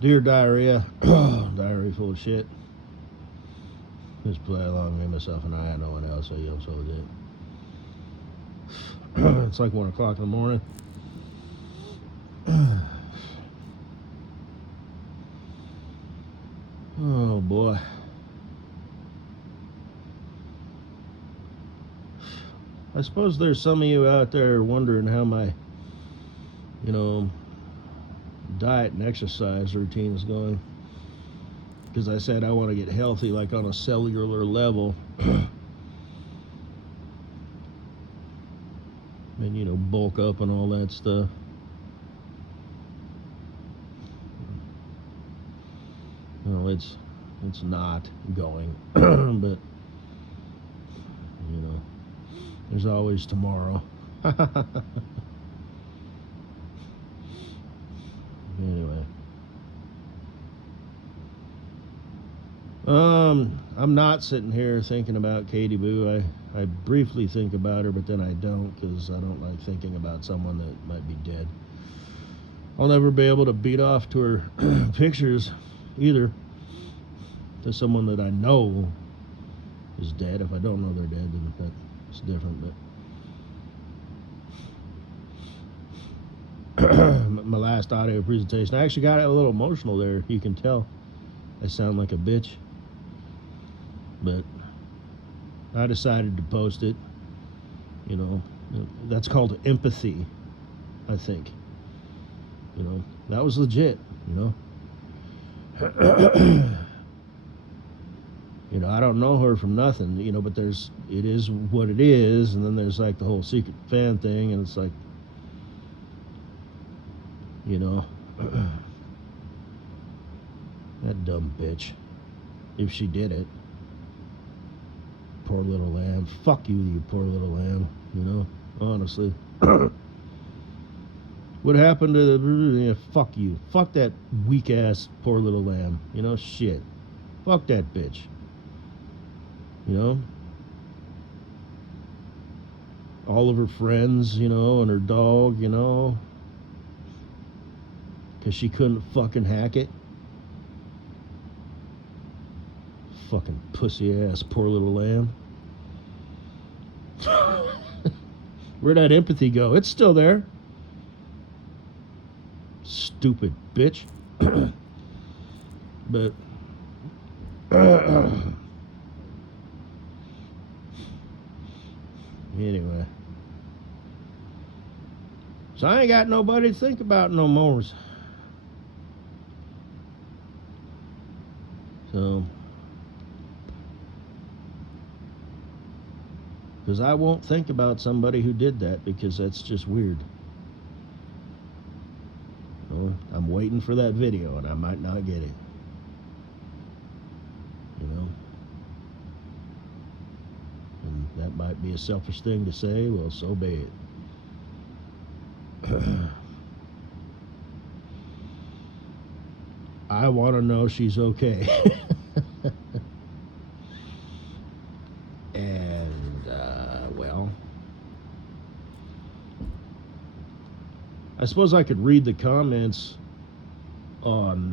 Dear diarrhea. Diarrhea full of shit. Just play along, me, myself, and I, no one else, so you so did. It's like 1 o'clock in the morning. Oh boy. I suppose there's some of you out there wondering how my, diet and exercise routine is going. Because I said I want to get healthy, like on a cellular level. And, bulk up and all that stuff. Well, it's not going. But, there's always tomorrow. Anyway. I'm not sitting here thinking about Katie Boo. I briefly think about her, but then I don't, because I don't like thinking about someone that might be dead. I'll never be able to beat off to her pictures either, to someone that I know is dead. If I don't know they're dead, then that's different. But my last audio presentation, I actually got a little emotional there. You can tell I sound like a bitch. But I decided to post it. That's called empathy, I think. That was legit, I don't know her from nothing, but it is what it is, and then there's like the whole secret fan thing, and it's like, that dumb bitch, if she did it. Poor little lamb. Fuck you, you poor little lamb. Honestly. What happened to the... fuck you. Fuck that weak ass poor little lamb. Shit. Fuck that bitch. All of her friends, and her dog, because she couldn't fucking hack it. Fucking pussy ass poor little lamb. Where'd that empathy go? It's still there. Stupid bitch. But anyway, so I ain't got nobody to think about no more. So, because I won't think about somebody who did that, because that's just weird. I'm waiting for that video, and I might not get it. And that might be a selfish thing to say. Well, so be it. I want to know she's okay. And, well, I suppose I could read the comments on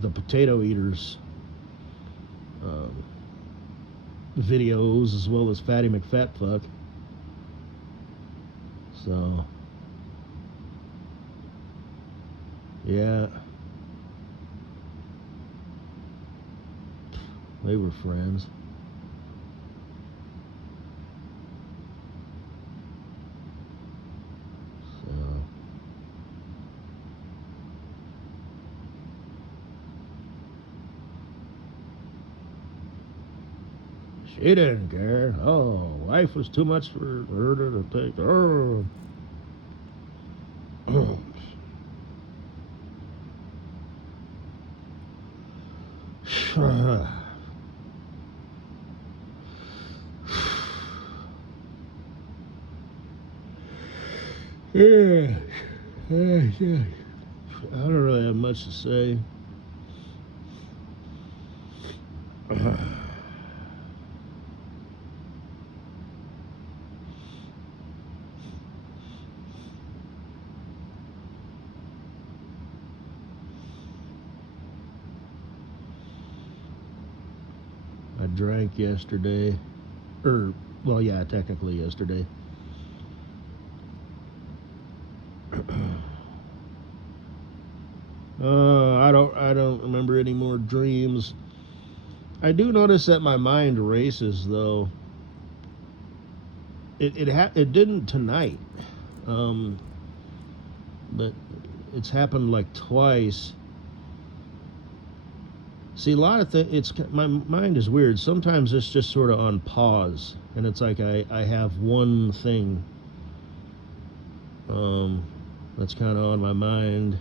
the Potato Eaters videos, as well as Fatty McFatfuck. So, yeah, they were friends. She didn't care. Oh, life was too much for her to take. Oh. Yeah. I don't really have much to say. drank yesterday. Well, yeah, technically yesterday. I don't remember any more dreams. I do notice that my mind races, though. It didn't tonight, but it's happened like twice. See, a lot of things. My mind is weird. Sometimes it's just sort of on pause, and it's like I have one thing that's kind of on my mind,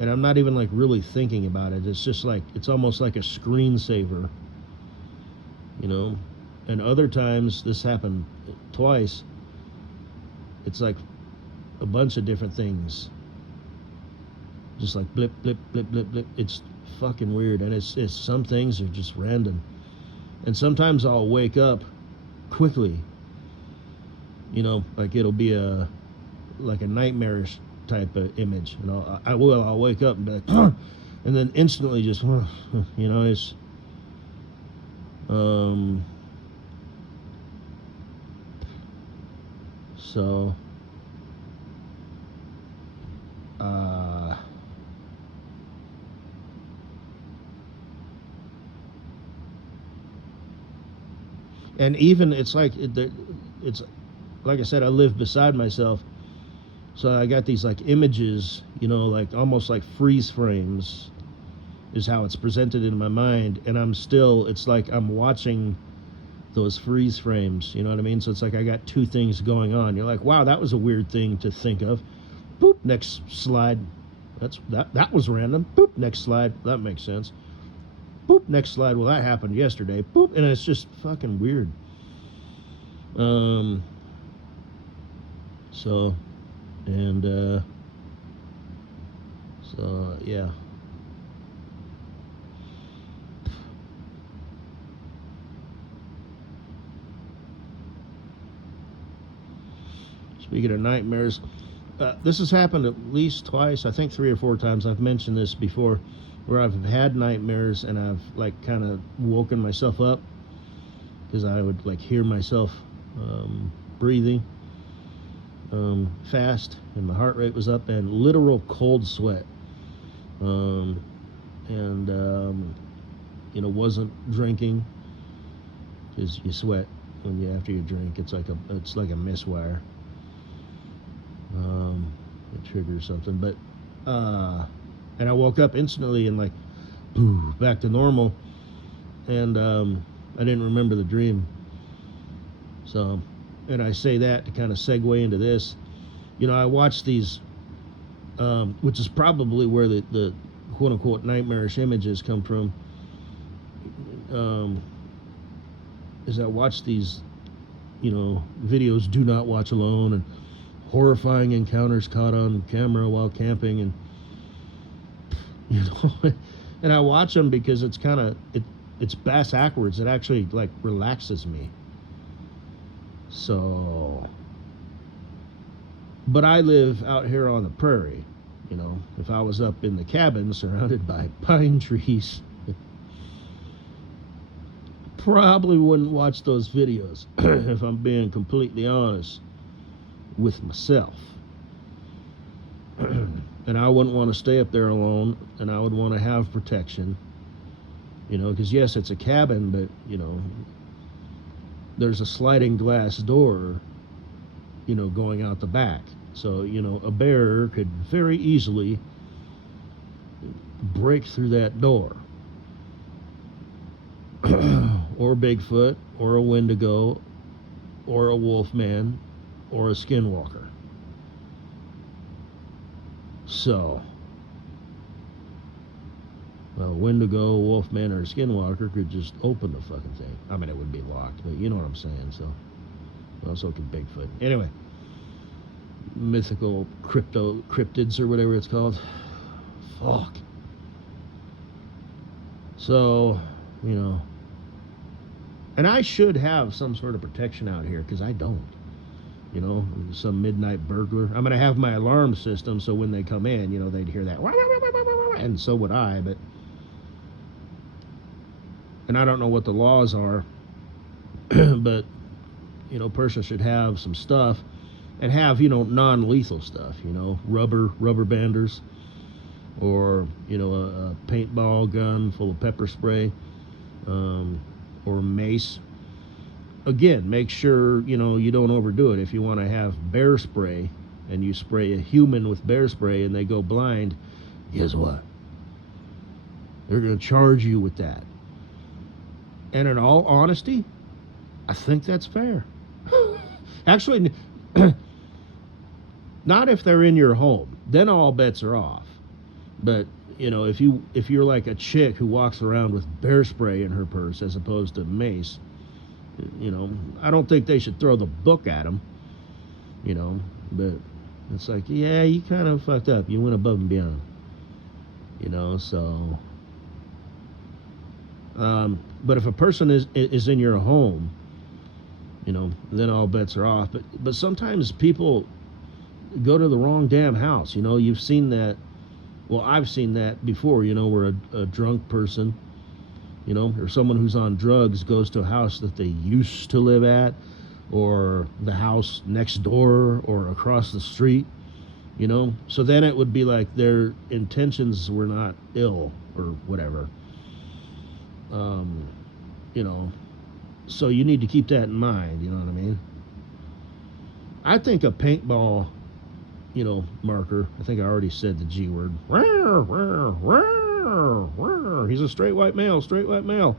and I'm not even like really thinking about it. It's just like it's almost like a screensaver, you know. And other times, this happened twice. It's like a bunch of different things, just like blip, blip, blip, blip, blip. It's fucking weird, and it's some things are just random, and sometimes I'll wake up quickly. You know, like it'll be like a nightmarish type of image, and I'll wake up and be like, and then instantly just, you know, it's so and even it's like it's like I said, I live beside myself, so I got these like images, you know, like almost like freeze frames is how it's presented in my mind, and it's like I'm watching those freeze frames, you know what I mean? So it's like I got two things going on. You're like, wow, that was a weird thing to think of. Boop, next slide. That was random. Boop, next slide. That makes sense. Boop, next slide. Well, that happened yesterday. Boop, and it's just fucking weird. So yeah. Speaking of nightmares, this has happened at least twice, I think 3 or 4 times. I've mentioned this before, where I've had nightmares and I've like kind of woken myself up because I would like hear myself breathing fast, and my heart rate was up, and literal cold sweat, and you know, wasn't drinking, because you sweat after you drink. It's like a miswire. It triggers something, but and I woke up instantly and like, boo, back to normal, and I didn't remember the dream. So, and I say that to kind of segue into this. You know, I watched these, which is probably where the quote unquote nightmarish images come from. Is I watch these, you know, videos, do not watch alone, and horrifying encounters caught on camera while camping, and you know, and I watch them because it's kind of it's bass backwards. It actually like relaxes me. So, but I live out here on the prairie. You know, if I was up in the cabin surrounded by pine trees, probably wouldn't watch those videos if I'm being completely honest with myself. And I wouldn't want to stay up there alone, and I would want to have protection, you know, because yes, it's a cabin, but you know, there's a sliding glass door, you know, going out the back. So, you know, a bear could very easily break through that door. Or Bigfoot, or a Wendigo, or a Wolfman, or a Skinwalker. So, a Wendigo, Wolfman, or a Skinwalker could just open the fucking thing. I mean, it would be locked, but you know what I'm saying. So, well, so could Bigfoot. Anyway, mythical cryptids or whatever it's called. Fuck. So, you know, and I should have some sort of protection out here, because I don't. You know, some midnight burglar. I'm going to have my alarm system, so when they come in, you know, they'd hear that. And so would I, but and I don't know what the laws are, but person should have some stuff, and have non-lethal stuff, rubber banders, or a paintball gun full of pepper spray, or mace. Again, make sure you don't overdo it. If you want to have bear spray and you spray a human with bear spray and they go blind, guess what? They're going to charge you with that. And in all honesty, I think that's fair. Actually, not if they're in your home. Then all bets are off. But if you're like a chick who walks around with bear spray in her purse as opposed to mace, I don't think they should throw the book at them. But it's like, yeah, you kind of fucked up. You went above and beyond. So. But if a person is in your home, then all bets are off. But sometimes people go to the wrong damn house. You've seen that. Well, I've seen that before. Where a drunk person, or someone who's on drugs goes to a house that they used to live at, or the house next door, or across the street. So then it would be like their intentions were not ill or whatever. So you need to keep that in mind, you know what I mean? I think a paintball, marker, I think I already said the G word. He's a straight white male.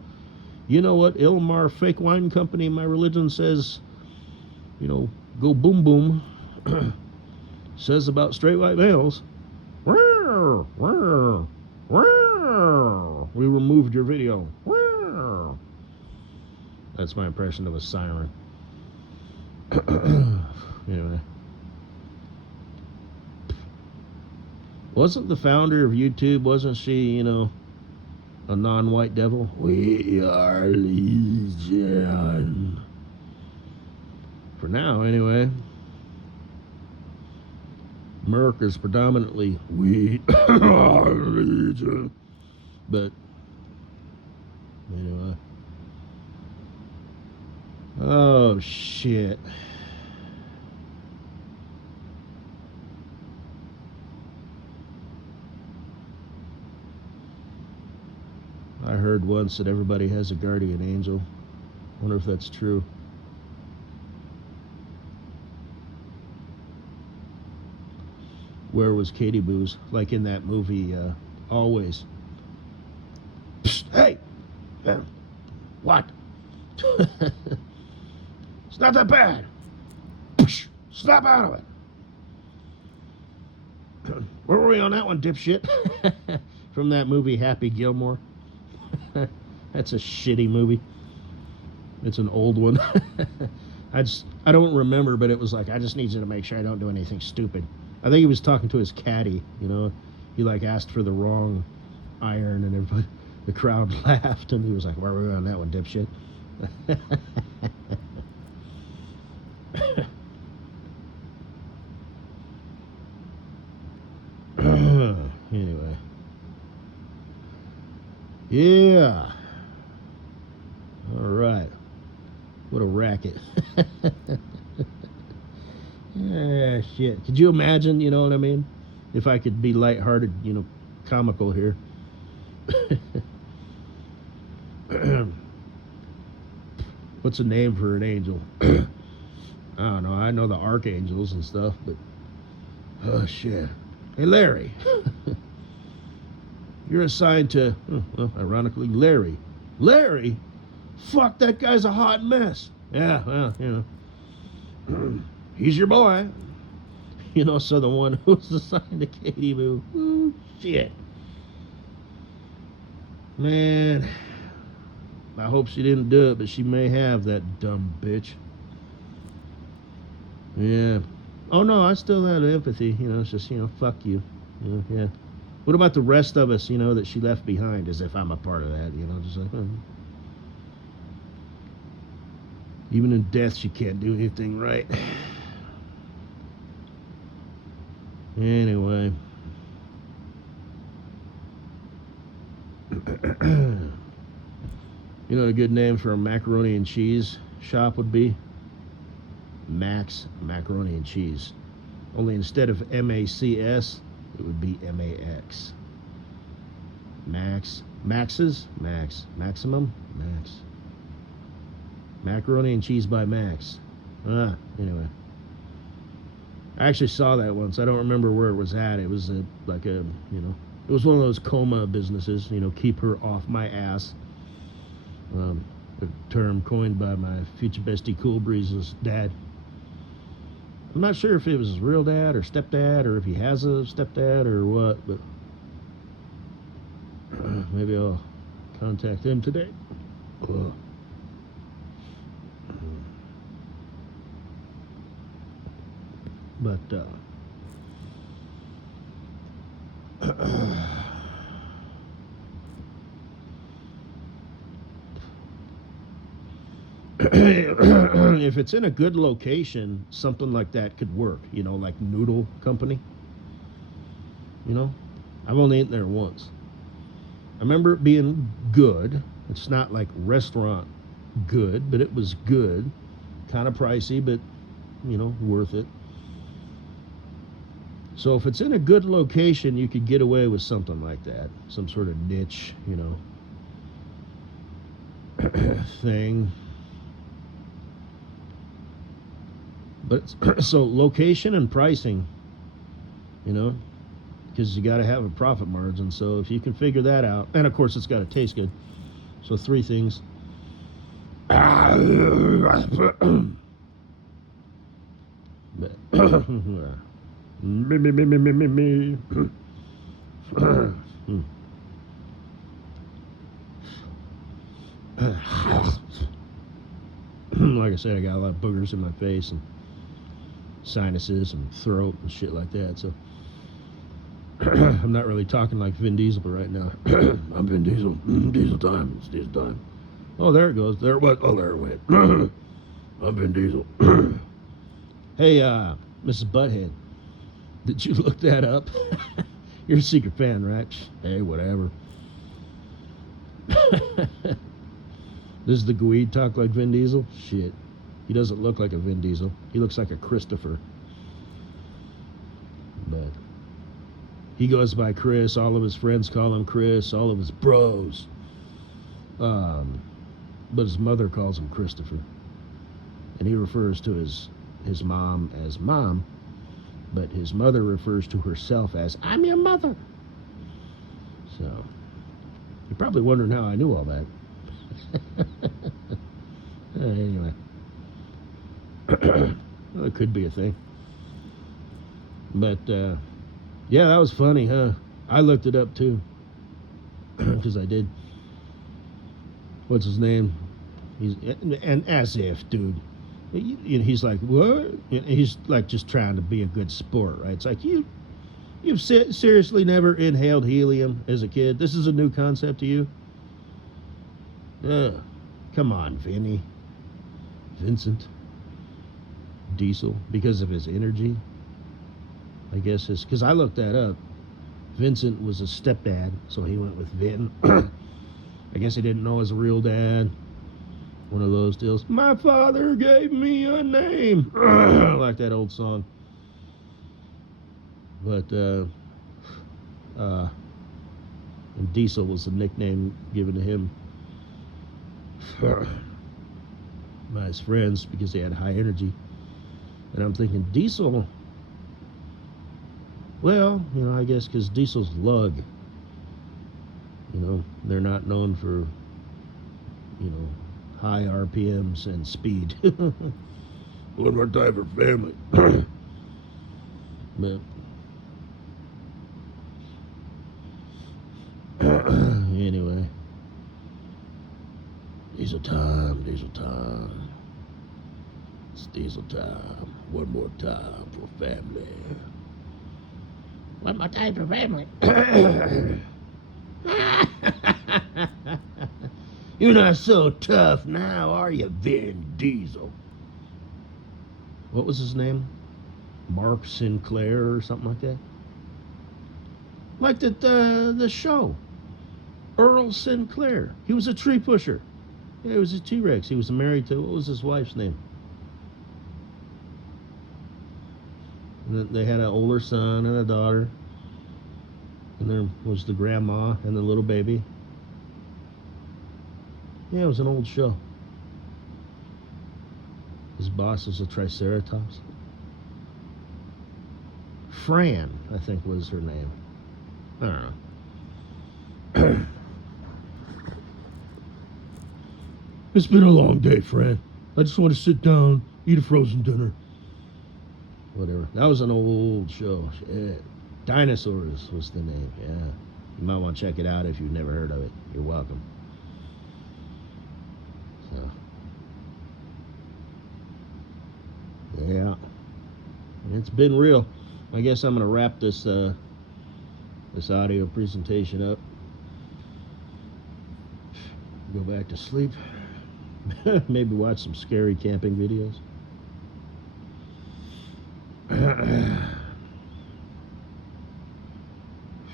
You know what Ilmar Fake Wine Company, my religion, says, go boom boom, says about straight white males. We removed your video. That's my impression of a siren. Anyway. Wasn't the founder of YouTube, wasn't she, a non-white devil? We are legion. For now, anyway. Merc is predominantly we are legion. But anyway. Oh shit. I heard once that everybody has a guardian angel. Wonder if that's true. Where was Katie Boo's? Like in that movie, Always. Psst, hey! What? It's not that bad. Psh, snap out of it. Where were we on that one, dipshit? From that movie, Happy Gilmore. That's a shitty movie. It's an old one. I don't remember, but it was like, I just need you to make sure I don't do anything stupid. I think he was talking to his caddy, He asked for the wrong iron, and everybody, the crowd laughed, and he was like, where were we on that one, dipshit? Anyway. Yeah. All right. What a racket. Yeah, shit. Could you imagine, you know what I mean? If I could be lighthearted, comical here. What's a name for an angel? I don't know. I know the archangels and stuff, but oh shit. Hey Larry. You're assigned to, well, ironically, Larry. Larry? Fuck, that guy's a hot mess. Yeah, well, he's your boy. So the one who's assigned to Katie Boo. Ooh, shit. Man, I hope she didn't do it, but she may have, that dumb bitch. Yeah. Oh no, I still have empathy. It's just, fuck you. Yeah. What about the rest of us, that she left behind, as if I'm a part of that, just like, even in death, she can't do anything right. Anyway. You know, a good name for a macaroni and cheese shop would be Max Macaroni and Cheese. Only instead of MACS, it would be MAX. Max. Max's? Max. Maximum? Max. Macaroni and Cheese by Max. Anyway. I actually saw that once. I don't remember where it was at. It was it was one of those coma businesses, keep her off my ass. A term coined by my future bestie Cool Breeze's dad. I'm not sure if it was his real dad or stepdad, or if he has a stepdad or what, but maybe I'll contact him today. But if it's in a good location, something like that could work. Like Noodle Company. I've only eaten there once. I remember it being good. It's not like restaurant good, but it was good. Kind of pricey, but worth it. So if it's in a good location, you could get away with something like that. Some sort of niche, thing. But so location and pricing, because you got to have a profit margin. So if you can figure that out, and of course it's got to taste good. So 3 things. Like I said, I got a lot of boogers in my face and sinuses and throat and shit like that. So I'm not really talking like Vin Diesel right now. I'm Vin Diesel. Diesel time. It's Diesel time. Oh, there it goes. There it went. Oh, there it went. I'm Vin Diesel. Hey, Mrs. Butthead, did you look that up? You're a secret fan, right? Hey, whatever. Does the Gweed talk like Vin Diesel? Shit. He doesn't look like a Vin Diesel. He looks like a Christopher. But he goes by Chris. All of his friends call him Chris. All of his bros. But his mother calls him Christopher. And he refers to his mom as Mom. But his mother refers to herself as, I'm your mother. So, you're probably wondering how I knew all that. Anyway. Well, it could be a thing. But, yeah, that was funny, huh? I looked it up, too. Because I did. What's his name? And as if, dude. He's like, what? He's like just trying to be a good sport, right? It's like, you've seriously never inhaled helium as a kid? This is a new concept to you? Come on, Vincent Diesel, because of his energy, I guess. Because I looked that up. Vincent was a stepdad, so he went with Vin. I guess he didn't know his real dad. One of those deals. My father gave me a name. Like that old song. But, and Diesel was the nickname given to him by his friends because he had high energy. And I'm thinking, Diesel, well, I guess because Diesel's lug. They're not known for, high RPMs and speed. One more time for family. But anyway, diesel time. It's diesel time. One more time for family. One more time for family. You're not so tough now, are you, Vin Diesel? What was his name? Mark Sinclair or something like that? Like the show. Earl Sinclair. He was a tree pusher. Yeah, it was a T-Rex. He was married to, what was his wife's name? And they had an older son and a daughter. And there was the grandma and the little baby. Yeah, it was an old show. His boss was a Triceratops. Fran, I think was her name. I don't know. It's been a long day, Fran. I just want to sit down, eat a frozen dinner. Whatever. That was an old show. Shit. Dinosaurs was the name. Yeah. You might want to check it out if you've never heard of it. You're welcome. So. Yeah. It's been real. I guess I'm going to wrap this this audio presentation up. Go back to sleep. Maybe watch some scary camping videos.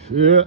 Yeah.